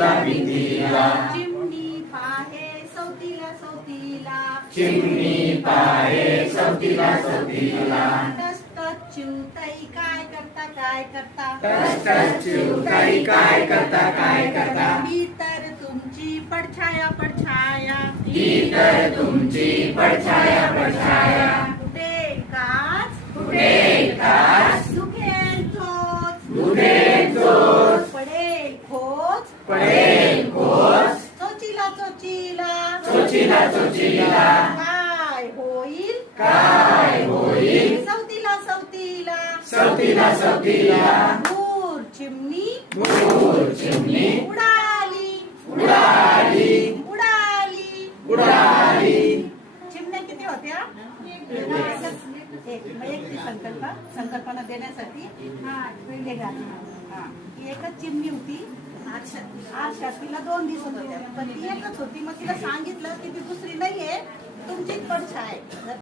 भिंतीला भिंतीला चिमणी पाहे सौतीला चिमणी पाहे चिवताई काय करता काय करता? चिवताई काय करता काय करता? मी तर तुमची पडछाया पडछाया. तर तुमची पडछाया पडछाया. पडेल खोच चोचीला चोचीला. चोचीला चोचीला. काय होईल? काय होईल? सौतीला सौतीला सवतीला सवतीला. दूर चिमणी. दूर चिमणी. उडाली. उडाली. उडाली. उडाली. चिमण्या किती होत्या? एक. ती संकल्प. संकल्पना देण्यासाठी हे. हा. एकच चिमणी होती. आरशात तिला दोन दिसत होत्या पण ती एकच होती. मग तिला सांगितलं की ती दुसरी नाहीये. तुमचीच पडछा आहे.